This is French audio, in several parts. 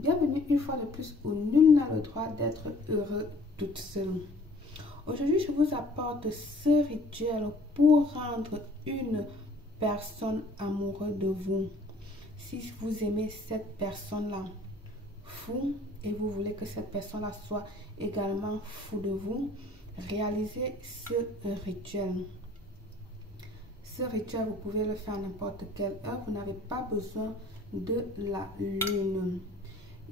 Bienvenue une fois de plus où nul n'a le droit d'être heureux toute seule. Aujourd'hui, je vous apporte ce rituel pour rendre une personne amoureuse de vous. Si vous aimez cette personne-là fou et vous voulez que cette personne-là soit également fou de vous, réalisez ce rituel. Ce rituel, vous pouvez le faire à n'importe quelle heure. Vous n'avez pas besoin de la lune.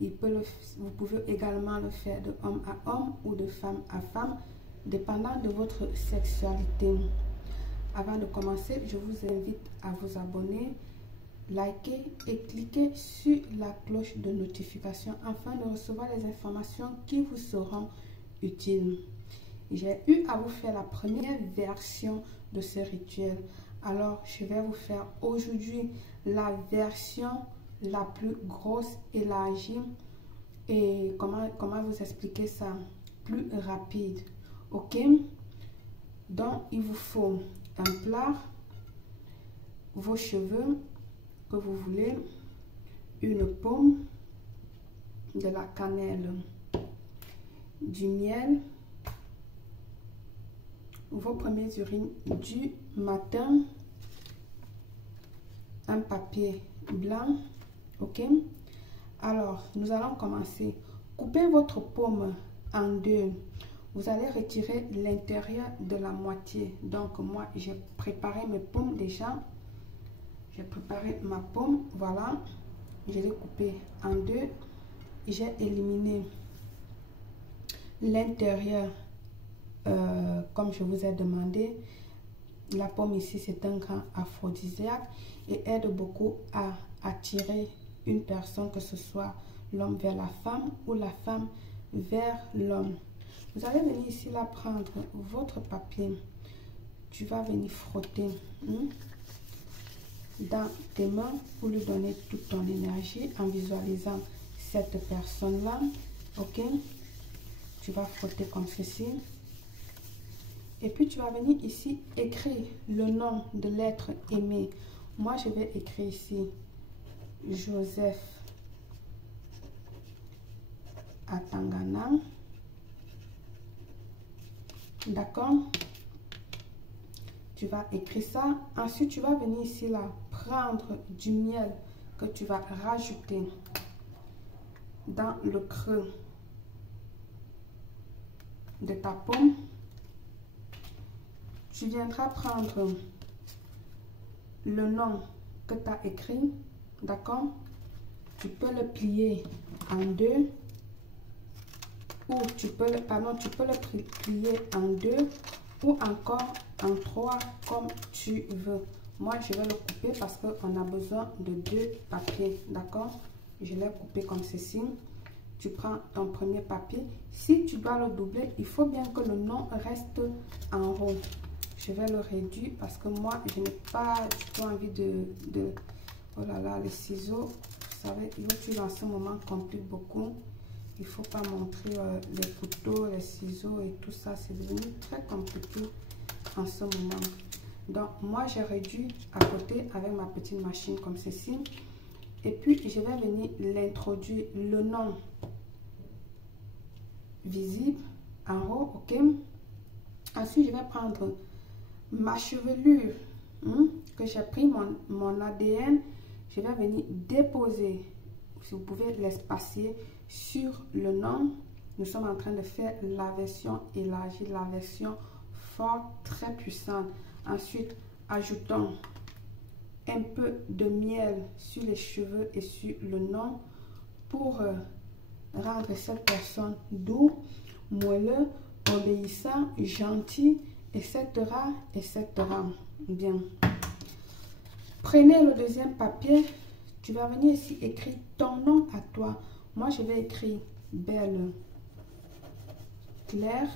Vous pouvez également le faire de homme à homme ou de femme à femme, dépendant de votre sexualité. Avant de commencer, je vous invite à vous abonner, liker et cliquer sur la cloche de notification afin de recevoir les informations qui vous seront utiles. J'ai eu à vous faire la première version de ce rituel. Alors, je vais vous faire aujourd'hui la version la plus grosse, élargie et comment vous expliquer ça plus rapide. Ok, donc il vous faut un plat, vos cheveux que vous voulez, une pomme, de la cannelle, du miel, vos premiers urines du matin, un papier blanc. Ok, alors nous allons commencer. Coupez votre pomme en deux. Vous allez retirer l'intérieur de la moitié. Donc moi j'ai préparé mes pommes déjà. J'ai préparé ma pomme, voilà. Je l'ai coupée en deux. J'ai éliminé l'intérieur comme je vous ai demandé. La pomme ici c'est un grand aphrodisiaque et aide beaucoup à attirer une personne, que ce soit l'homme vers la femme ou la femme vers l'homme. Vous allez venir ici là prendre votre papier. Tu vas venir frotter dans tes mains pour lui donner toute ton énergie en visualisant cette personne là. Ok, tu vas frotter comme ceci et puis tu vas venir ici écrire le nom de l'être aimé. Moi je vais écrire ici Joseph Atangana. D'accord, tu vas écrire ça. Ensuite tu vas venir ici là prendre du miel que tu vas rajouter dans le creux de ta pomme. Tu viendras prendre le nom que tu as écrit. D'accord, tu peux le plier en deux ou tu peux le plier en deux ou encore en trois comme tu veux. Moi je vais le couper parce qu'on a besoin de deux papiers. D'accord, je l'ai coupé comme ceci. Tu prends ton premier papier. Si tu dois le doubler, il faut bien que le nom reste en haut. Je vais le réduire parce que moi je n'ai pas du tout envie de oh là là, les ciseaux, vous savez, YouTube en ce moment complique beaucoup. Il ne faut pas montrer les couteaux, les ciseaux et tout ça. C'est devenu très compliqué en ce moment. Donc, moi, j'ai réduit à côté avec ma petite machine comme ceci. Et puis, je vais venir l'introduire, le nom visible en haut. Ok. Ensuite, je vais prendre ma chevelure que j'ai pris, mon ADN. Je vais venir déposer, si vous pouvez l'espacer, sur le nom. Nous sommes en train de faire la version élargie, la version forte, très puissante. Ensuite, ajoutons un peu de miel sur les cheveux et sur le nom pour rendre cette personne doux, moelleux, obéissant, gentil, etc., etc. Bien. Prenez le deuxième papier. Tu vas venir ici écrire ton nom à toi. Moi, je vais écrire Belle Claire.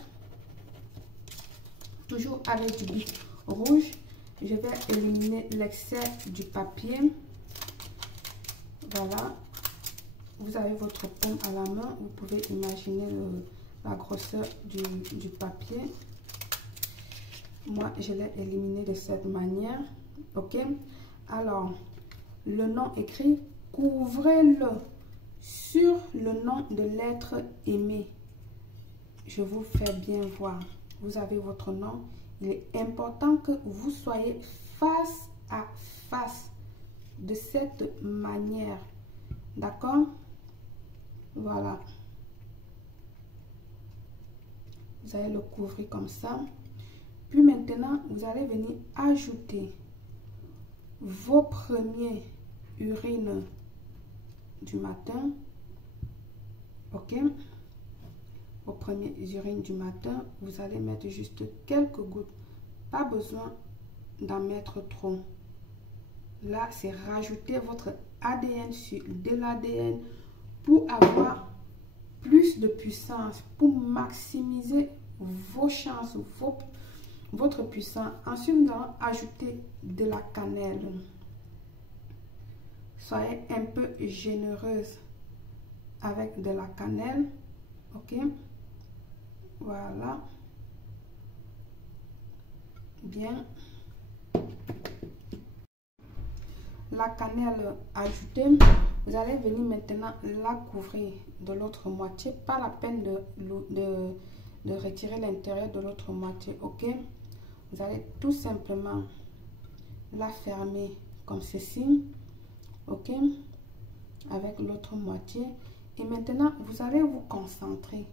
Toujours avec du bic rouge. Je vais éliminer l'excès du papier. Voilà. Vous avez votre pomme à la main. Vous pouvez imaginer la grosseur du papier. Moi, je l'ai éliminé de cette manière. Ok. Alors, le nom écrit, couvrez-le sur le nom de l'être aimé. Je vous fais bien voir. Vous avez votre nom. Il est important que vous soyez face à face de cette manière. D'accord? Voilà. Vous allez le couvrir comme ça. Puis maintenant, vous allez venir ajouter vos premiers urines du matin. Ok? Vos premiers urines du matin. Vous allez mettre juste quelques gouttes. Pas besoin d'en mettre trop. Là, c'est rajouter votre ADN sur de l'ADN pour avoir plus de puissance, pour maximiser vos chances, votre puissance. Ensuite, nous allons ajouter de la cannelle. Soyez un peu généreuse avec de la cannelle. Ok? Voilà. Bien. La cannelle ajoutée, vous allez venir maintenant la couvrir de l'autre moitié. Pas la peine de retirer l'intérieur de l'autre moitié. Ok? Vous allez tout simplement la fermer comme ceci. Ok? Avec l'autre moitié. Et maintenant, vous allez vous concentrer.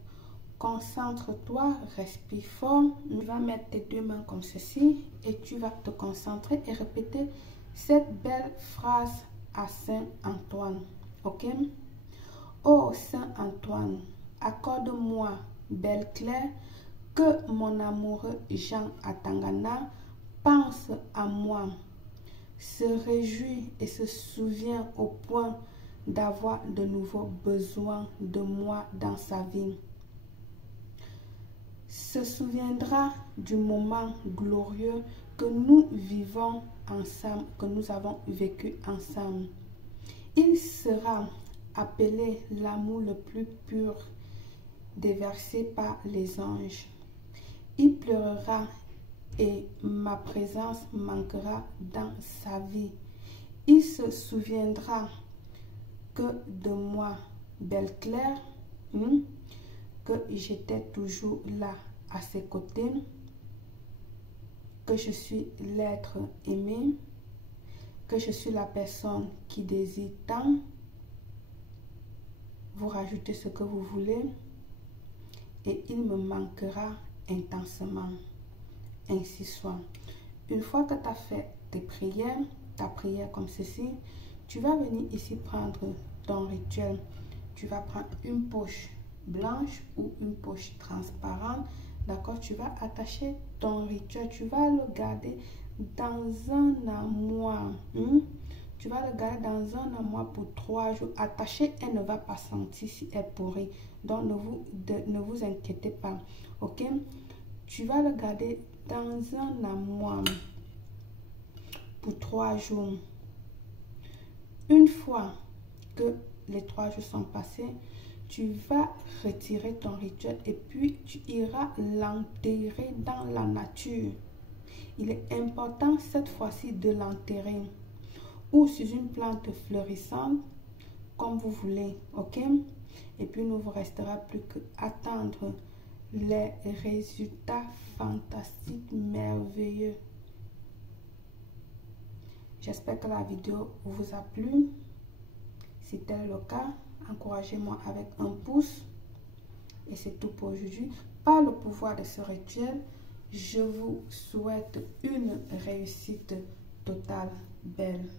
Concentre-toi, respire fort. Tu vas mettre tes deux mains comme ceci et tu vas te concentrer et répéter cette belle phrase à Saint Antoine. Ok? Oh Saint Antoine, accorde-moi, belle Claire, que mon amoureux Jean Atangana pense à moi, se réjouit et se souvient au point d'avoir de nouveaux besoins de moi dans sa vie. Se souviendra du moment glorieux que nous vivons ensemble, que nous avons vécu ensemble. Il sera appelé l'amour le plus pur déversé par les anges. Il pleurera et ma présence manquera dans sa vie. Il se souviendra que de moi, belle Claire, que j'étais toujours là à ses côtés, que je suis l'être aimé, que je suis la personne qui désire tant. Vous rajoutez ce que vous voulez et il me manquera intensement. Ainsi soit. Une fois que tu as fait tes prières, ta prière comme ceci, tu vas venir ici prendre ton rituel. Tu vas prendre une poche blanche ou une poche transparente. D'accord? Tu vas attacher ton rituel. Tu vas le garder dans un armoire. Tu vas le garder dans un armoire pour 3 jours. Attaché, elle ne va pas sentir si elle pourrit. Donc, ne vous inquiétez pas. Ok? Tu vas le garder dans un armoire pour 3 jours. Une fois que les 3 jours sont passés, tu vas retirer ton rituel et puis tu iras l'enterrer dans la nature. Il est important cette fois-ci de l'enterrer ou sur une plante fleurissante, comme vous voulez, ok? Et puis, il ne vous restera plus qu'à attendre les résultats fantastiques, merveilleux. J'espère que la vidéo vous a plu. Si tel est le cas, encouragez-moi avec un pouce. Et c'est tout pour aujourd'hui. Par le pouvoir de ce rituel, je vous souhaite une réussite totale, belle.